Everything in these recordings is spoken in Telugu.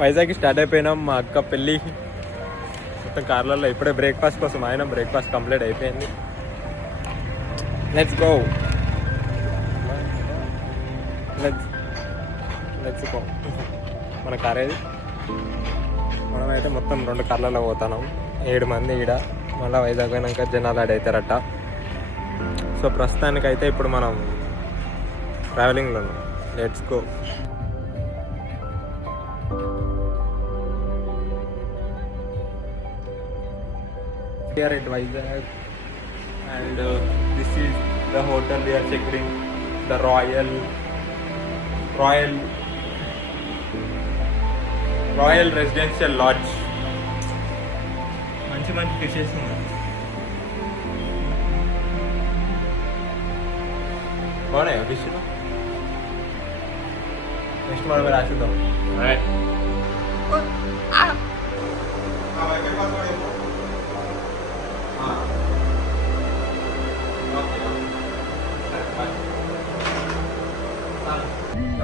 వైజాగ్ స్టార్ట్ అయిపోయినాం. మా అక్క పెళ్ళి మొత్తం కార్లలో. ఇప్పుడే బ్రేక్ఫాస్ట్ కోసం ఆయన బ్రేక్ఫాస్ట్ కంప్లీట్ అయిపోయింది. Let's go let's go. మన కార్ ఏది? మనమైతే మొత్తం 2 కార్లలో పోతున్నాం. 7 మంది ఈడ. మళ్ళీ వైజాగ్ పోయినాక జనాలు ఆడవుతారట. సో ప్రస్తుతానికైతే ఇప్పుడు మనం ట్రావెలింగ్లో ఉన్నాం. Let's go. We are at Vizag and this is the hotel we are checking, the Royal Residential Lodge. మంచి ఫిషెస్ ఉన్నాయి. బాగున్నాయి ఫిష్. నెక్స్ట్ మనం రాసిద్దాం.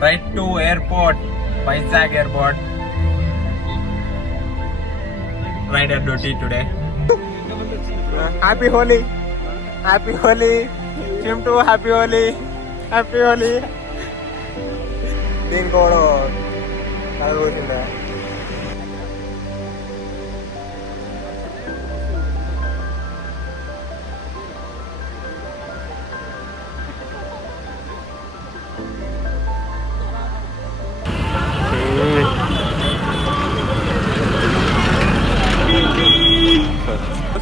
Right to airport, Vizag airport. Right at duty today. Happy Holi. Chimtu, happy Holi. Din kodo nalugusinde.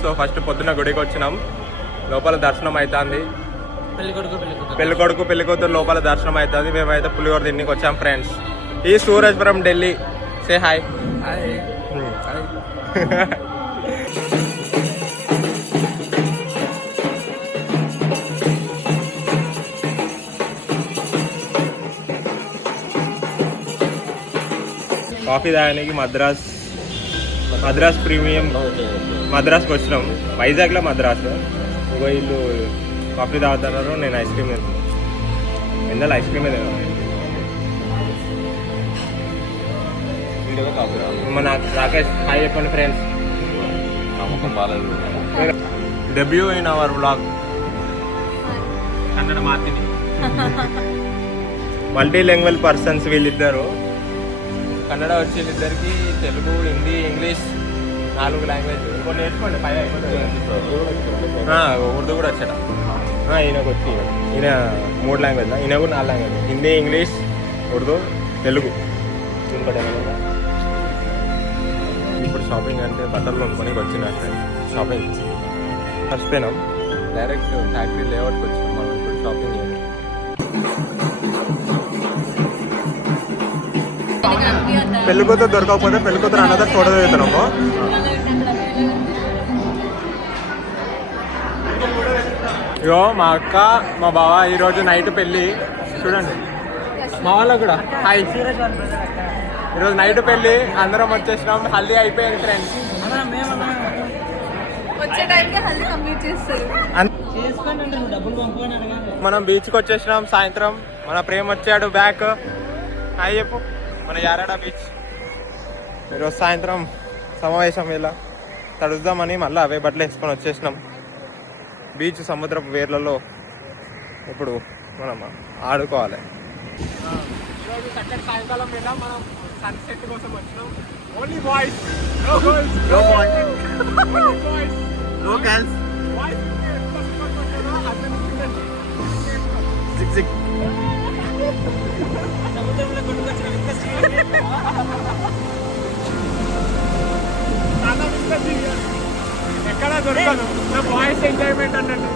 So first పొద్దున్న గుడికి వచ్చినాం. లోపల దర్శనం అవుతుంది. పెళ్లి కూతురు లోపల దర్శనం అవుతుంది. మేమైతే పులిహోర తిన్నికి వచ్చాం ఫ్రెండ్స్. ఈ Suraj from Delhi. Say hi. Coffee తాగడానికి మద్రాస్ ప్రీమియం మద్రాస్కి వచ్చినాం. వైజాగ్లో మద్రాస్. వీళ్ళు కాఫీ తాగుతున్నారు, నేను ఐస్ క్రీమ్ తింటున్నాను. ఎండలో ఐస్ క్రీమే తిన్నాను. మన రాకేష్ హాయ్ చెప్పండి friends. Debut in our vlog. Kannada market multi language persons వీళ్ళిద్దరు. కన్నడ వచ్చి వీళ్ళిద్దరికి తెలుగు, హిందీ, ఇంగ్లీష్ 4 లాంగ్వేజ్. కొన్ని నేర్చుకోండి 5 అయిపోతుంది. ఉర్దూ కూడా వచ్చాడు. ఈయనకు వచ్చి ఈయన 3 లాంగ్వేజ్. ఈయన కూడా 4 లాంగ్వేజ్. హిందీ, ఇంగ్లీష్, ఉర్దూ, తెలుగు. ఇంకోటి ఇప్పుడు షాపింగ్ అంటే బట్టలు కొనుక్కొని వచ్చినట్టు షాపింగ్ మర్చిపోయినాం. డైరెక్ట్ ఫ్యాక్టరీ లేఅవుట్కి వచ్చినాం మనం ఇప్పుడు షాపింగ్ చేయాలి. పెళ్ళికూతురు దొరకకపోతే పెళ్ళికూతురు అన్నదా ఫోటో దిగుతున్నాము. ఇగో మా అక్క మా బావ ఈరోజు నైట్ పెళ్ళి. చూడండి మా వాళ్ళకు కూడా హాయ్. ఈరోజు నైట్ పెళ్ళి అందరం వచ్చేసినాం. హల్దీ అయిపోయింది ఫ్రెండ్స్. మనం బీచ్కి వచ్చేసినాం సాయంత్రం. మన ప్రేమ వచ్చాడు బ్యాక్. హాయ్ చెప్పు. మన యారాడ బీచ్. ఈరోజు సాయంత్రం సమావేశం ఇలా తడుద్దామని మళ్ళీ అవే బట్టలు వేసుకొని వచ్చేసినాం. బీచ్ సముద్రపు వేర్లలో ఇప్పుడు మనం ఆడుకోవాలి. ఈరోజు చక్కటి సాయంకాలం మీద మనం సన్సెట్ కోసం వచ్చినాం. Only boys, no girls, no boys, only boys, no girls. Boys జిగ్ జిగ్ సముద్రంలో కొట్టుకొచ్చిన ఎక్కడ దొరకదు. బాయ్స్ ఎంజాయ్మెంట్ అన్నట్టు.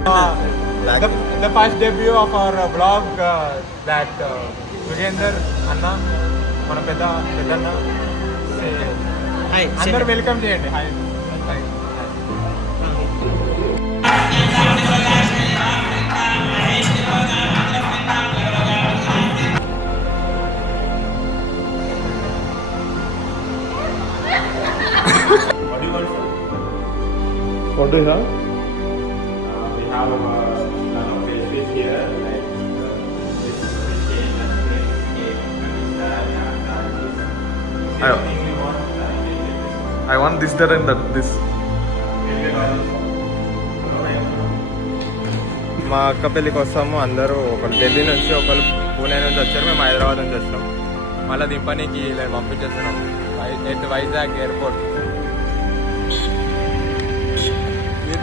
The first debut of our vlog that Vijender Anna, మన పెద్దన్న అందరూ వెల్కమ్ చేయండి. Hi What do you have? We have pastries here, like this cake, I want this, that, and that. This. మా అక్క పెళ్ళికి వస్తాము. అందరూ ఒకరు ఢిల్లీ నుంచి, ఒకరు పూణే నుంచి వచ్చారు. మేము హైదరాబాద్ నుంచి వచ్చినాం. మళ్ళీ దింపనీకి నేను పంపించేస్తున్నాం Vizag airport.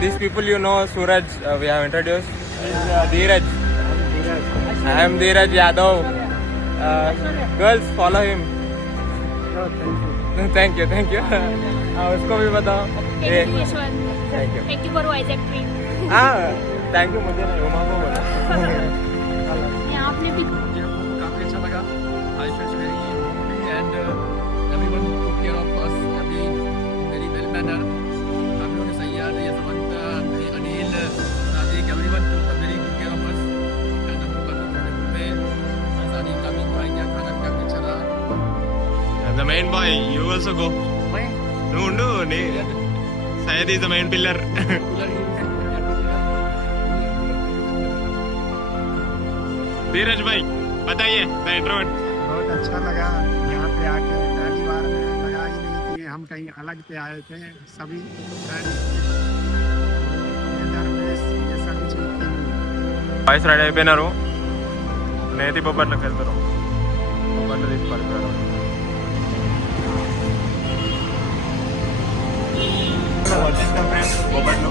These people you know, Suraj, we have introduced. Dheeraj. I am Dheeraj Yadav. Girls, follow him. Thank you. उसको भी बताओ. Thank you for Vizag trip. Thank you मुझे नहीं, उमा को बोला. आपने भी काफी अच्छा लगा. I felt very happy and everyone took care of us in very well manner. Everyone took a very good care of us and हम लोग आसानी का भी enjoy किया, खाना भी काफी अच्छा रहा. The main boy, you also go. No, Syed is the main pillar. धीरज भाई बताइए, the introvert. बहुत अच्छा लगा यहाँ पे आके. पहली बार में लगा ही नहीं कि हम कहीं अलग पे आए थे. सभी బాయ్స్ రెడీ అయిపోయినారు. నేతి బొబ్బట్లోకి వెళ్తారు. బొబ్బట్లు తీసి పడిపోయారు. వచ్చేసిన ఫ్రెండ్స్ బొబ్బట్లు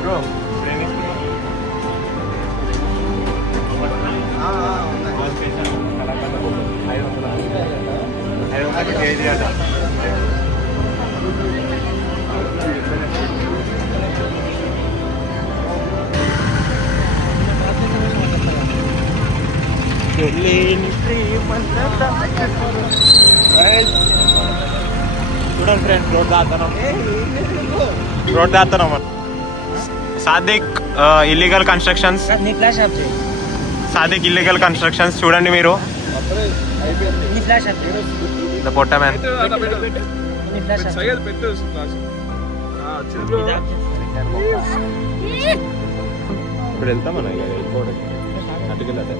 బ్రో $500 కేజీ అట. చూడండి ఫ్రెండ్స్, రోడ్ దాతున్నాం. Sadiq illegal constructions. Sadiq illegal constructions చూడండి మీరు. ద పొట్ట మ్యాన్. ఇప్పుడు వెళ్తామన్నా వెళ్ళిపోవడం అటుకెళ్ళట.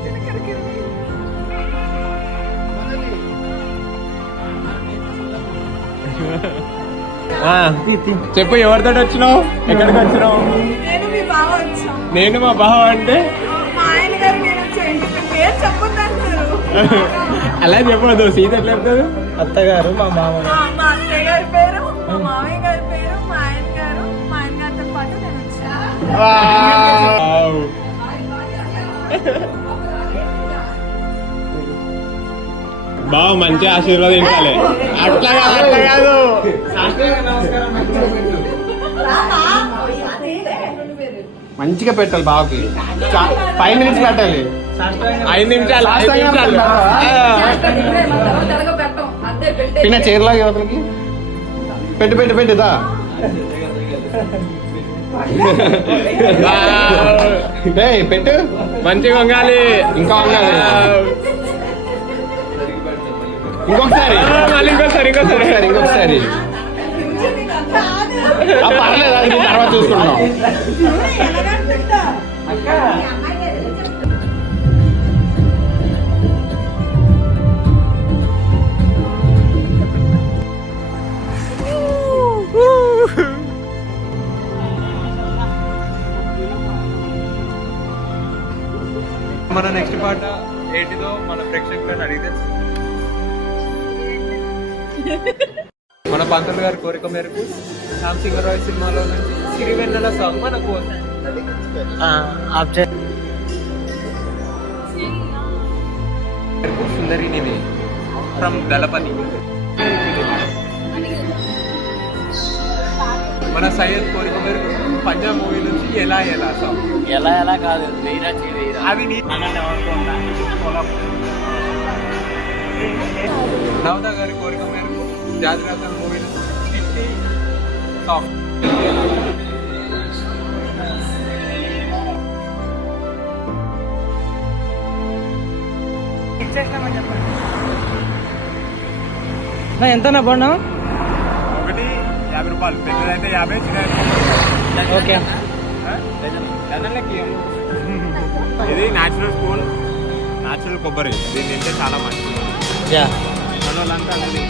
చెప్పు, ఎవరితో వచ్చినావు, ఎక్కడికి వచ్చినావు? నేను మా బావ అంటే అలా చెప్పదు. సీత ఎట్లా చెప్తారు? అత్తగారు మా మామయ్య. మా అత్తయ్య గారి పేరు, మా మామయ్య గారి పేరు, మా ఆయన గారు, మా ఆయన గారితో పాటు నేను వచ్చాను. బావ మంచి ఆశీర్వాదించాలి. అట్లా కాదు. మంచిగా పెట్టాలి బావకి. 5 minutes పెట్టాలి. 5 నిమిషాలు. పిన్న చీరలాగా యువతలకి పెట్టిదా. పెట్టు, మంచిగా వంగాలి. ఇంకా వంగాలి. ఇంకొకసారి పర్లేదు, అది తర్వాత చూసుకుంటాం. మన నెక్స్ట్ పాట ఏంటిదో మన ప్రేక్షకులను అడిగితే మన పంతులు గారి కోరిక మేరకు శ్యామ్ సింగ్ రాయ్ సినిమాలో నుంచి సిరివెన్నెల సాంగ్ మన కోసం. సుందరి నిధి ఫ్రమ్ దళపతి. మన సయ్యద్ కోరిక మేరకు పంజాబ్ మూవీ నుంచి ఎలా ఎలా సాంగ్ ఎలా ఎలా కాదు వెయ్యిరా వెయ్యిరా అది నీ నవదా గారి కోరిక మేరకు జాతిరాజన్ మూవీ నుంచి చిట్టి సాంగ్ ఎంతనా బాగున్నా ఒకటి 50 రూపాయలు పెద్దదైతే 50 చిన్నదైతే ఓకే ఇది న్యాచురల్ స్పూన్ న్యాచురల్ కొబ్బరి దీన్ని తింటే చాలా మంచిది యా మన వాళ్ళంతా అనేది